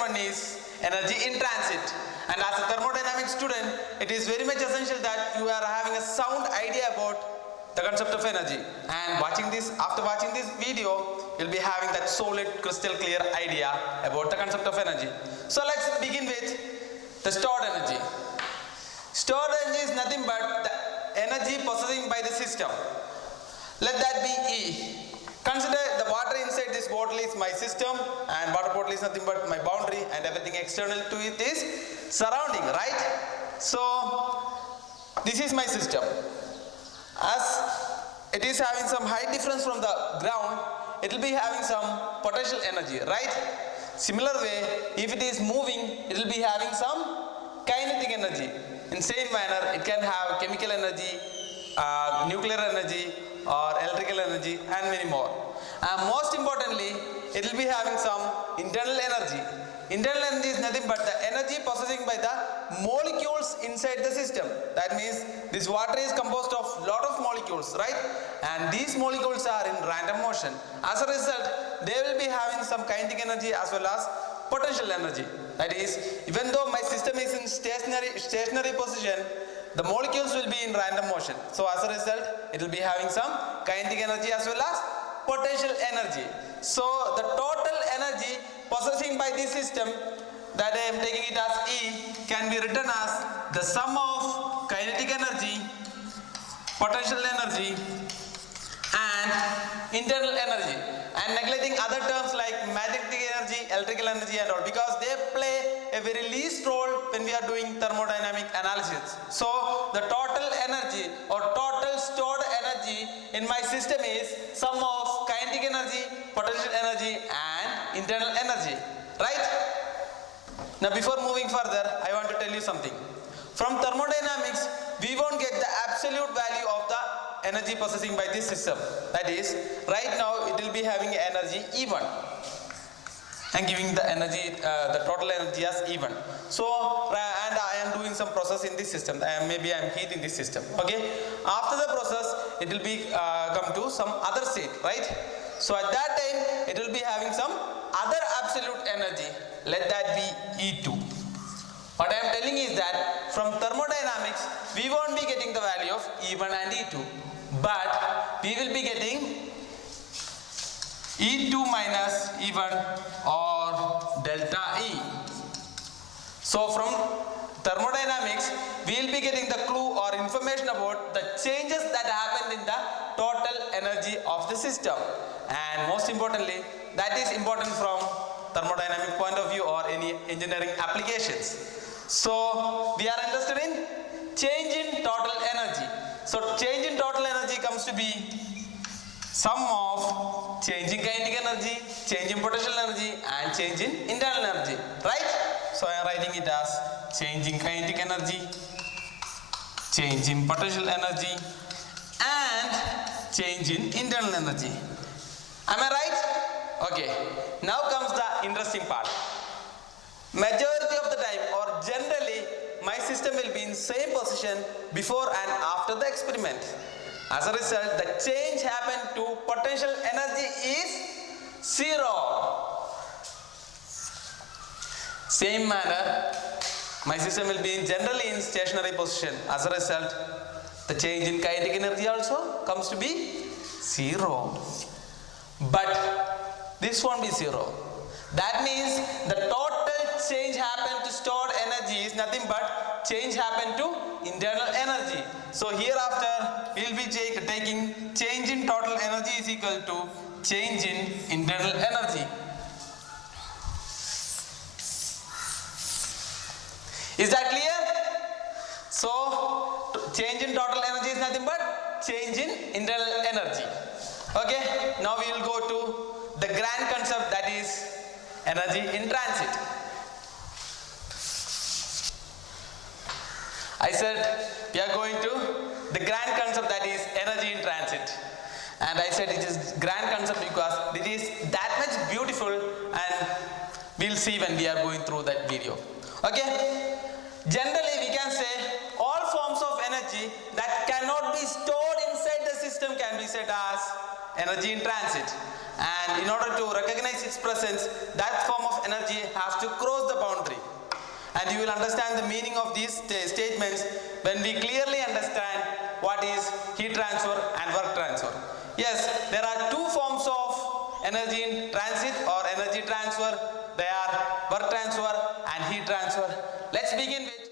second one is energy in transit. And as a thermodynamics student, it is very much essential that you are having a sound idea about the concept of energy. And after watching this video, you'll be having that solid, crystal clear idea about the concept of energy. So let's begin with the stored energy. Stored energy is nothing but the energy possessing by the system. Let that be E. Consider the water inside this bottle is my system, and water bottle is nothing but my boundary, and everything external to it is surrounding, right? So this is my system. As it is having some height difference from the ground, it will be having some potential energy, right? Similar way, if it is moving, it will be having some kinetic energy. In same manner, it can have chemical energy, nuclear energy, or electrical energy, and many more. And most importantly, it will be having some internal energy. Internal energy is nothing but the energy possessing by the molecules inside the system. That means this water is composed of lot of molecules, right? And these molecules are in random motion. As a result, they will be having some kinetic energy as well as potential energy. That is, even though my system is in stationary position, the molecules will be in random motion. So as a result, it will be having some kinetic energy as well as potential energy. So the total energy possessing by this system, that I am taking it as E, can be written as the sum of kinetic energy, potential energy, and internal energy. And neglecting other terms like magnetic energy, electrical energy and all, because they play a very least role when we are doing thermodynamic analysis. So the total energy or total stored energy in my system is sum of kinetic energy, potential energy and internal energy, right? Now before moving further, I want to tell you something. From thermodynamics, we won't get the absolute value of the energy possessing by this system. That is, right now it will be having energy E1. I'm giving the energy, the total energy as E1. So, and I am doing some process in this system. Maybe I am heating this system. Okay. After the process, it will be come to some other state, right? So at that time, it will be having some other absolute energy. Let that be E2. What I am telling is that from thermodynamics, we won't be getting the value of E1 and E2, but we will be getting E2 minus E1 or delta E. So from thermodynamics, we will be getting the clue or information about the changes that happened in the total energy of the system. And most importantly, that is important from thermodynamic point of view or any engineering applications. So we are interested in change in total energy. So change in total energy comes to be sum of change in kinetic energy, change in potential energy and change in internal energy, right? So I am writing it as change in kinetic energy, change in potential energy and change in internal energy. Am I right? Okay. Now comes the interesting part. Majority of the time or generally my system will be in same position before and after the experiment. As a result, the change happened to potential energy is 0. Same manner, my system will be generally in stationary position. As a result, the change in kinetic energy also comes to be 0. But this won't be 0. That means the total change happened to stored energy is nothing but change happened to internal energy. So hereafter we will be taking change in total energy is equal to change in internal energy. Is that clear? So change in total energy is nothing but change in internal energy. Okay, now we will go to the grand concept, that is energy in transit. I said we are going to the grand concept, that is energy in transit. And I said it is grand concept because it is that much beautiful, and we'll see when we are going through that video. Okay? Generally we can say all forms of energy that cannot be stored inside the system can be said as energy in transit. And in order to recognize its presence, that form of energy has to cross and you will understand the meaning of these statements when we clearly understand what is heat transfer and work transfer. Yes, there are two forms of energy in transit or energy transfer. They are work transfer and heat transfer. Let's begin with